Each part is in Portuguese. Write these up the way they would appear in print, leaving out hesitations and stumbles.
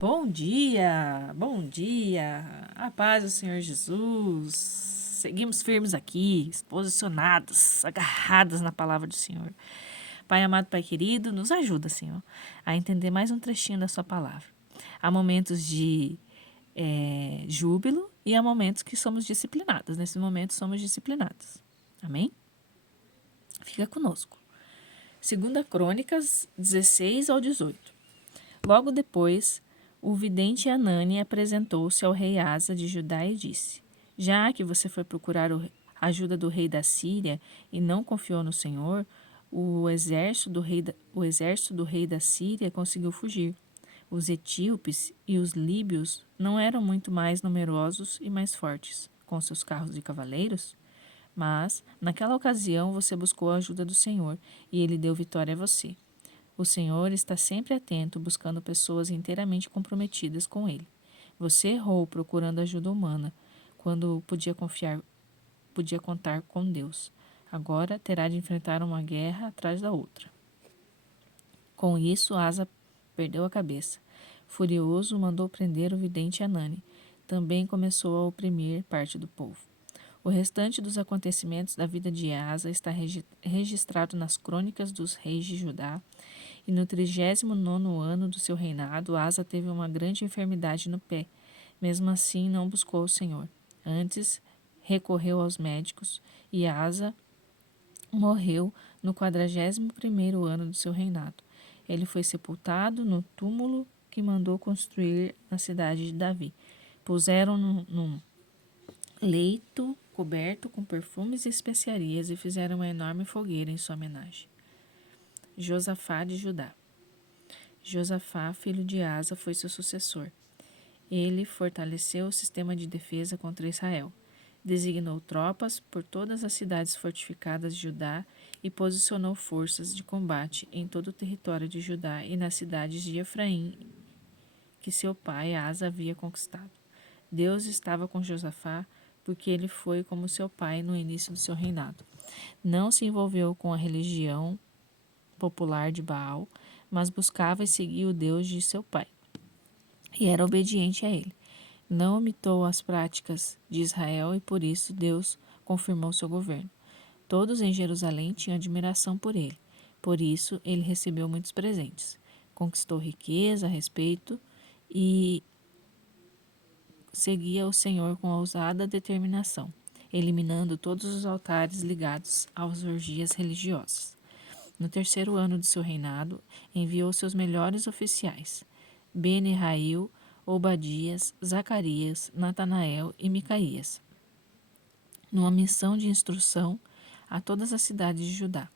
Bom dia, a paz do Senhor Jesus. Seguimos firmes aqui, posicionados, agarrados na palavra do Senhor. Pai amado, Pai querido, nos ajuda, Senhor, a entender mais um trechinho da Sua palavra. Há momentos de júbilo e há momentos que somos disciplinados. Nesse momento, somos disciplinados. Amém? Fica conosco. 2 Crônicas 16 ao 18. Logo depois, o vidente Anani apresentou-se ao rei Asa de Judá e disse: Já que você foi procurar a ajuda do rei da Síria e não confiou no Senhor, o exército do rei da Síria conseguiu fugir. Os etíopes e os líbios não eram muito mais numerosos e mais fortes, com seus carros de cavaleiros? Mas, naquela ocasião, você buscou a ajuda do Senhor e ele deu vitória a você. O Senhor está sempre atento, buscando pessoas inteiramente comprometidas com Ele. Você errou procurando ajuda humana, quando podia contar com Deus. Agora terá de enfrentar uma guerra atrás da outra. Com isso, Asa perdeu a cabeça. Furioso, mandou prender o vidente Anani. Também começou a oprimir parte do povo. O restante dos acontecimentos da vida de Asa está registrado nas crônicas dos reis de Judá, e no 39º ano do seu reinado, Asa teve uma grande enfermidade no pé. Mesmo assim, não buscou o Senhor. Antes, recorreu aos médicos, e Asa morreu no 41º ano do seu reinado. Ele foi sepultado no túmulo que mandou construir na cidade de Davi. Puseram num leito coberto com perfumes e especiarias e fizeram uma enorme fogueira em sua homenagem. Josafá de Judá. Josafá, filho de Asa, foi seu sucessor. Ele fortaleceu o sistema de defesa contra Israel, designou tropas por todas as cidades fortificadas de Judá e posicionou forças de combate em todo o território de Judá e nas cidades de Efraim que seu pai Asa havia conquistado. Deus estava com Josafá porque ele foi como seu pai no início do seu reinado. Não se envolveu com a religião popular de Baal, mas buscava e seguia o Deus de seu pai, e era obediente a ele. Não imitou as práticas de Israel e por isso Deus confirmou seu governo. Todos em Jerusalém tinham admiração por ele. Por isso ele recebeu muitos presentes. Conquistou riqueza, respeito e seguia o Senhor com ousada determinação, eliminando todos os altares ligados às orgias religiosas. No 3º ano de seu reinado, enviou seus melhores oficiais, Beni-Rail, Obadias, Zacarias, Natanael e Micaías, numa missão de instrução a todas as cidades de Judá.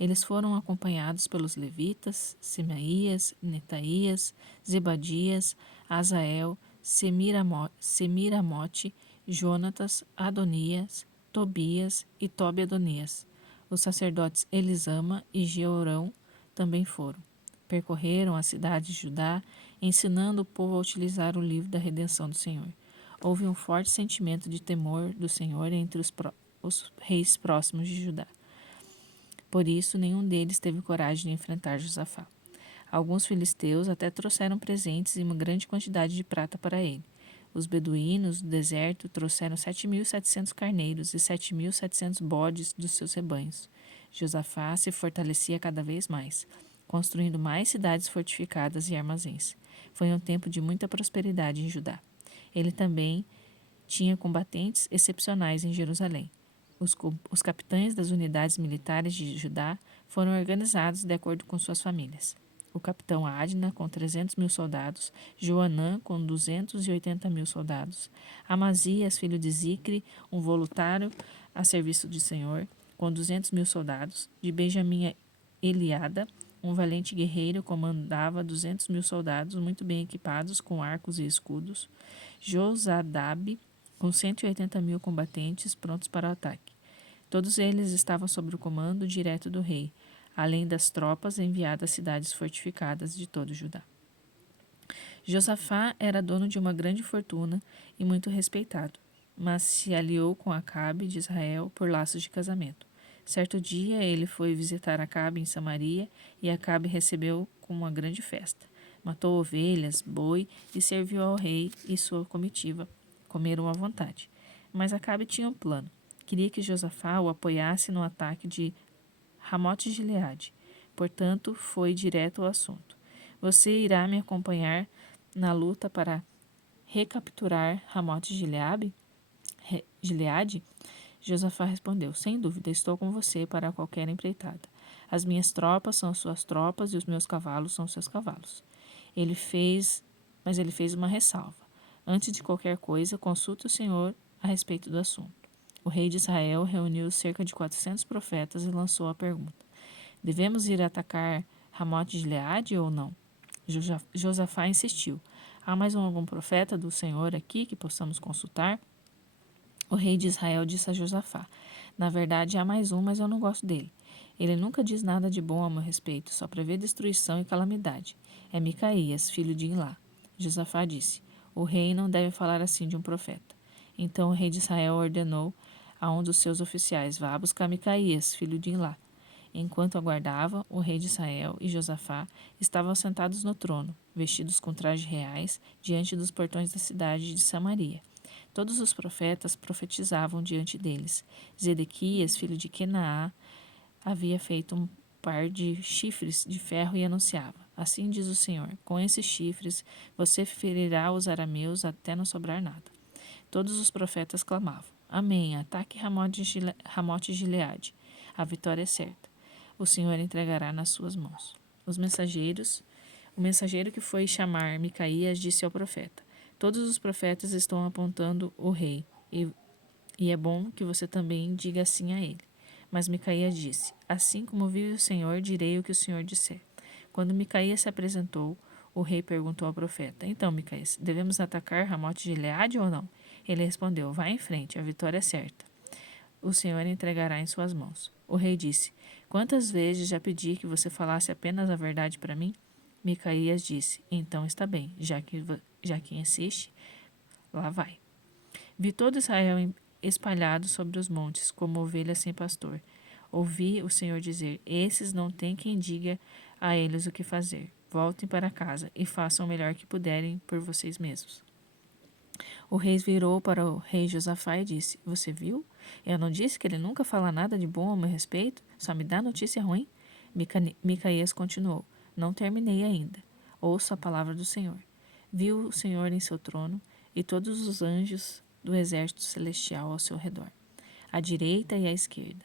Eles foram acompanhados pelos levitas, Semaías, Netaías, Zebadias, Azael, Semiramote, Jonatas, Adonias, Tobias e Tobi-Adonias. Os sacerdotes Elisama e Jeorão também foram. Percorreram a cidade de Judá, ensinando o povo a utilizar o livro da redenção do Senhor. Houve um forte sentimento de temor do Senhor entre os reis próximos de Judá. Por isso, nenhum deles teve coragem de enfrentar Josafá. Alguns filisteus até trouxeram presentes e uma grande quantidade de prata para ele. Os beduínos do deserto trouxeram 7.700 carneiros e 7.700 bodes dos seus rebanhos. Josafá se fortalecia cada vez mais, construindo mais cidades fortificadas e armazéns. Foi um tempo de muita prosperidade em Judá. Ele também tinha combatentes excepcionais em Jerusalém. Os capitães das unidades militares de Judá foram organizados de acordo com suas famílias. O capitão Adna, com 300.000 soldados, Joanã, com 280.000 soldados, Amazias, filho de Zicre, um voluntário a serviço do Senhor, com 200.000 soldados, de Benjamim Eliada, um valente guerreiro, comandava 200.000 soldados muito bem equipados com arcos e escudos, Josadabe, com 180.000 combatentes prontos para o ataque. Todos eles estavam sob o comando direto do rei, além das tropas enviadas às cidades fortificadas de todo Judá. Josafá era dono de uma grande fortuna e muito respeitado, mas se aliou com Acabe de Israel por laços de casamento. Certo dia ele foi visitar Acabe em Samaria e Acabe recebeu com uma grande festa. Matou ovelhas, boi e serviu ao rei e sua comitiva. Comeram à vontade. Mas Acabe tinha um plano. Queria que Josafá o apoiasse no ataque de Ramote-Gileade. Portanto, foi direto ao assunto. Você irá me acompanhar na luta para recapturar Ramote-Gileade? Gileade? Josafá respondeu: Sem dúvida, estou com você para qualquer empreitada. As minhas tropas são suas tropas e os meus cavalos são seus cavalos. Mas ele fez uma ressalva. Antes de qualquer coisa, consulte o Senhor a respeito do assunto. O rei de Israel reuniu cerca de 400 profetas e lançou a pergunta: Devemos ir atacar Ramote-Gileade ou não? Josafá insistiu: Há mais algum profeta do Senhor aqui que possamos consultar? O rei de Israel disse a Josafá: Na verdade, há mais um, mas eu não gosto dele. Ele nunca diz nada de bom a meu respeito, só prevê destruição e calamidade. É Micaías, filho de Ilá. Josafá disse: O rei não deve falar assim de um profeta. Então o rei de Israel ordenou a um dos seus oficiais: Vá buscar Micaías, filho de Ilá. Enquanto aguardava, o rei de Israel e Josafá estavam sentados no trono, vestidos com trajes reais, diante dos portões da cidade de Samaria. Todos os profetas profetizavam diante deles. Zedequias, filho de Quenaá, havia feito um par de chifres de ferro e anunciava: Assim diz o Senhor: Com esses chifres você ferirá os arameus até não sobrar nada. Todos os profetas clamavam: Amém, ataque Ramote-Gileade. A vitória é certa. O Senhor entregará nas suas mãos. O mensageiro que foi chamar Micaías disse ao profeta: Todos os profetas estão apontando o rei, e é bom que você também diga assim a ele. Mas Micaías disse: Assim como vive o Senhor, direi o que o Senhor disser. Quando Micaías se apresentou, o rei perguntou ao profeta: Então, Micaías, devemos atacar Ramote-Gileade ou não? Ele respondeu: Vá em frente, a vitória é certa. O Senhor entregará em suas mãos. O rei disse: Quantas vezes já pedi que você falasse apenas a verdade para mim? Micaías disse: Então está bem, já que insiste, lá vai. Vi todo Israel espalhado sobre os montes, como ovelhas sem pastor. Ouvi o Senhor dizer: Esses não têm quem diga a eles o que fazer. Voltem para casa e façam o melhor que puderem por vocês mesmos. O rei virou para o rei Josafá e disse: Você viu? Eu não disse que ele nunca fala nada de bom a meu respeito? Só me dá notícia ruim? Micaías continuou: Não terminei ainda. Ouça a palavra do Senhor. Viu o Senhor em seu trono e todos os anjos do exército celestial ao seu redor, à direita e à esquerda.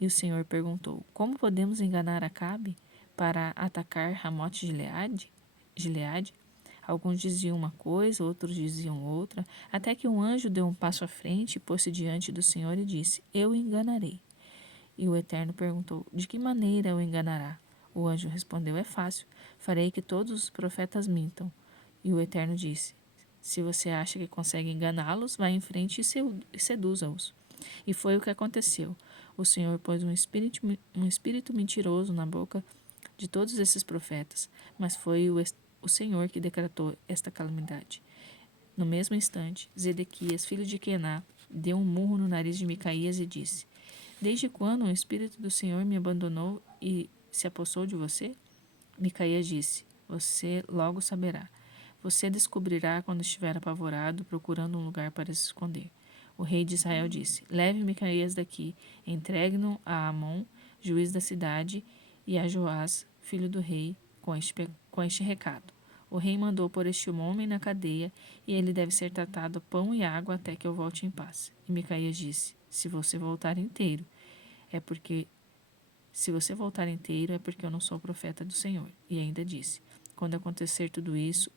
E o Senhor perguntou: Como podemos enganar Acabe para atacar Ramote-Gileade? Gileade? Alguns diziam uma coisa, outros diziam outra, até que um anjo deu um passo à frente, pôs-se diante do Senhor e disse: Eu o enganarei. E o Eterno perguntou: De que maneira o enganará? O anjo respondeu: É fácil. Farei que todos os profetas mintam. E o Eterno disse: Se você acha que consegue enganá-los, vá em frente e seduza-os. E foi o que aconteceu. O Senhor pôs um espírito mentiroso na boca de todos esses profetas, mas foi o Senhor que decretou esta calamidade. No mesmo instante, Zedequias, filho de Quená, deu um murro no nariz de Micaías e disse: Desde quando o Espírito do Senhor me abandonou e se apossou de você? Micaías disse: Você logo saberá. Você descobrirá quando estiver apavorado, procurando um lugar para se esconder. O rei de Israel disse: Leve Micaías daqui, entregue-no a Amon, juiz da cidade, e a Joás, filho do rei, com este recado. O rei mandou pôr este homem na cadeia, e ele deve ser tratado a pão e água até que eu volte em paz. E Micaías disse: Se você voltar inteiro, é porque eu não sou profeta do Senhor. E ainda disse: Quando acontecer tudo isso,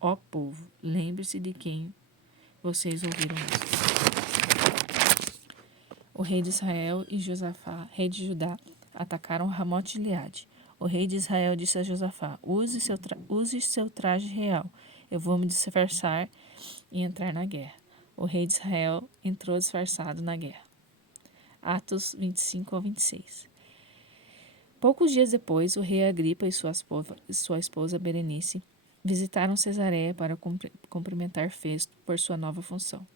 ó povo, lembre-se de quem vocês ouviram isso. O rei de Israel e Josafá, rei de Judá, atacaram Ramote-Gileade. O rei de Israel disse a Josafá: use seu traje real. Eu vou me disfarçar e entrar na guerra. O rei de Israel entrou disfarçado na guerra. Atos 25 ao 26. Poucos dias depois, o rei Agripa e sua esposa Berenice visitaram Cesareia para cumprimentar Festo por sua nova função.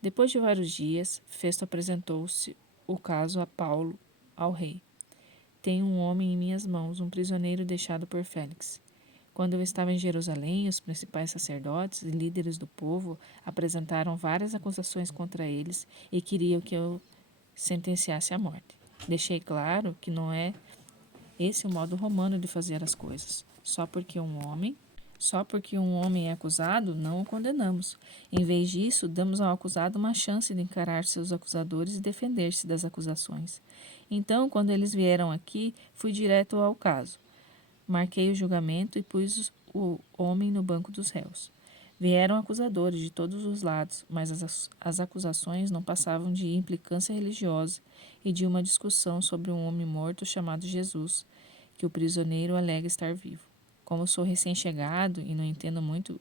Depois de vários dias, Festo apresentou-se o caso a Paulo, ao rei. Tenho um homem em minhas mãos, um prisioneiro deixado por Félix. Quando eu estava em Jerusalém, os principais sacerdotes e líderes do povo apresentaram várias acusações contra eles e queriam que eu sentenciasse à morte. Deixei claro que não é esse o modo romano de fazer as coisas. Só porque um homem é acusado, não o condenamos. Em vez disso, damos ao acusado uma chance de encarar seus acusadores e defender-se das acusações. Então, quando eles vieram aqui, fui direto ao caso. Marquei o julgamento e pus o homem no banco dos réus. Vieram acusadores de todos os lados, mas as acusações não passavam de implicância religiosa e de uma discussão sobre um homem morto chamado Jesus, que o prisioneiro alega estar vivo. Como sou recém-chegado e não entendo muito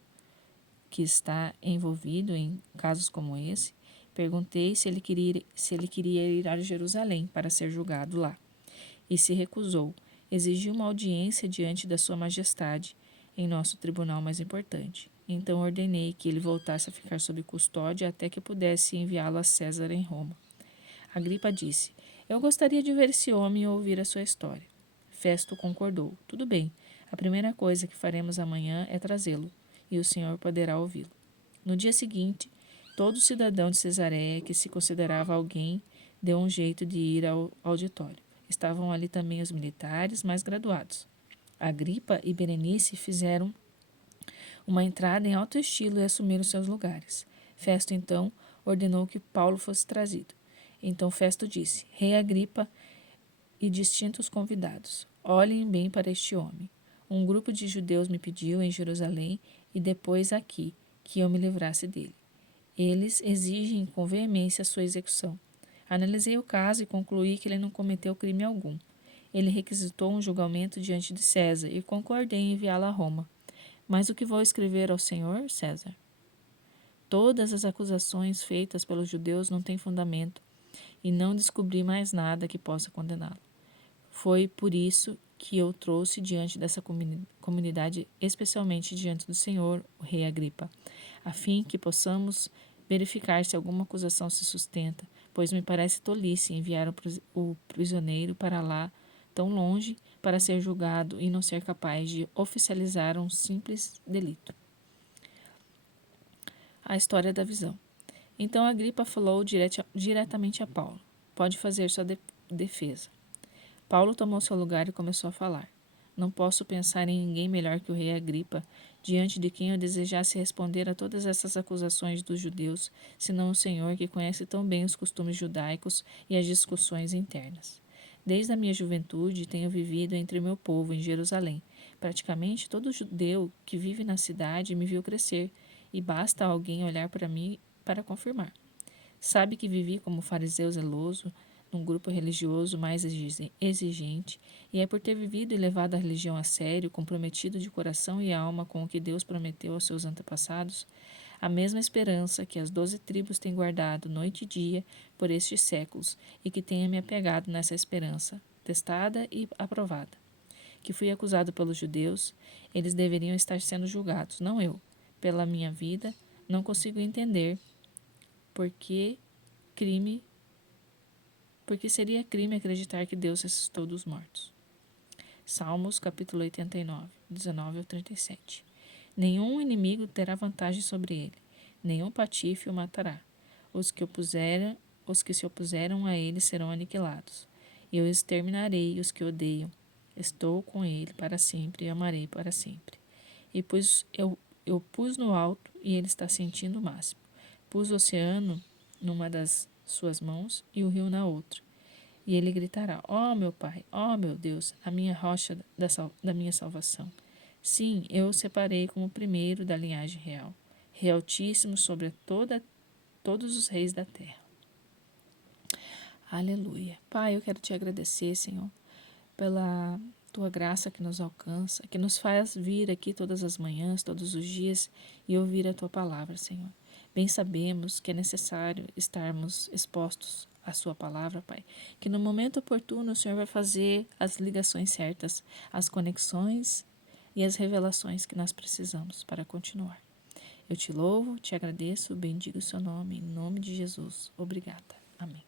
que está envolvido em casos como esse, perguntei se ele queria ir a Jerusalém para ser julgado lá. E se recusou. Exigiu uma audiência diante da Sua Majestade, em nosso tribunal mais importante. Então ordenei que ele voltasse a ficar sob custódia até que pudesse enviá-lo a César em Roma. Agripa disse: Eu gostaria de ver esse homem e ouvir a sua história. Festo concordou. Tudo bem. A primeira coisa que faremos amanhã é trazê-lo, e o senhor poderá ouvi-lo. No dia seguinte, todo cidadão de Cesareia que se considerava alguém deu um jeito de ir ao auditório. Estavam ali também os militares mais graduados. Agripa e Berenice fizeram uma entrada em alto estilo e assumiram seus lugares. Festo, então, ordenou que Paulo fosse trazido. Então Festo disse: Rei Agripa e distintos convidados, olhem bem para este homem. Um grupo de judeus me pediu em Jerusalém e depois aqui que eu me livrasse dele. Eles exigem com veemência a sua execução. Analisei o caso e concluí que ele não cometeu crime algum. Ele requisitou um julgamento diante de César e concordei em enviá-lo a Roma. Mas o que vou escrever ao senhor, César? Todas as acusações feitas pelos judeus não têm fundamento e não descobri mais nada que possa condená-lo. Foi por isso que eu trouxe diante dessa comunidade, especialmente diante do senhor, o rei Agripa, a fim que possamos verificar se alguma acusação se sustenta, pois me parece tolice enviar o prisioneiro para lá, tão longe, para ser julgado e não ser capaz de oficializar um simples delito. A história da visão. Então Agripa falou diretamente a Paulo. Pode fazer sua defesa. Paulo tomou seu lugar e começou a falar. Não posso pensar em ninguém melhor que o rei Agripa, diante de quem eu desejasse responder a todas essas acusações dos judeus, senão o Senhor que conhece tão bem os costumes judaicos e as discussões internas. Desde a minha juventude tenho vivido entre o meu povo em Jerusalém. Praticamente todo judeu que vive na cidade me viu crescer, e basta alguém olhar para mim para confirmar. Sabe que vivi como fariseu zeloso, num grupo religioso mais exigente, e é por ter vivido e levado a religião a sério, comprometido de coração e alma com o que Deus prometeu aos seus antepassados, a mesma esperança que as 12 tribos têm guardado noite e dia por estes séculos, e que tenha me apegado nessa esperança, testada e aprovada. Que fui acusado pelos judeus, eles deveriam estar sendo julgados, não eu. Pela minha vida, não consigo entender crime porque seria crime acreditar que Deus ressuscitou dos mortos. Salmos capítulo 89, 19 ao 37. Nenhum inimigo terá vantagem sobre ele, nenhum patife o matará. Os que se opuseram a ele serão aniquilados. Eu exterminarei os que odeiam. Estou com ele para sempre e amarei para sempre. E eu pus no alto e ele está sentindo o máximo. Pus o oceano numa das suas mãos e o rio na outra. E ele gritará: Ó meu Pai, ó meu Deus, a minha rocha da minha salvação. Sim, eu o separei como o primeiro da linhagem real, rei altíssimo sobre todos os reis da terra. Aleluia. Pai, eu quero te agradecer, Senhor, pela tua graça que nos alcança, que nos faz vir aqui todas as manhãs, todos os dias e ouvir a tua palavra, Senhor. Bem sabemos que é necessário estarmos expostos à sua palavra, Pai, que no momento oportuno o Senhor vai fazer as ligações certas, as conexões e as revelações que nós precisamos para continuar. Eu te louvo, te agradeço, bendigo o seu nome, em nome de Jesus. Obrigada. Amém.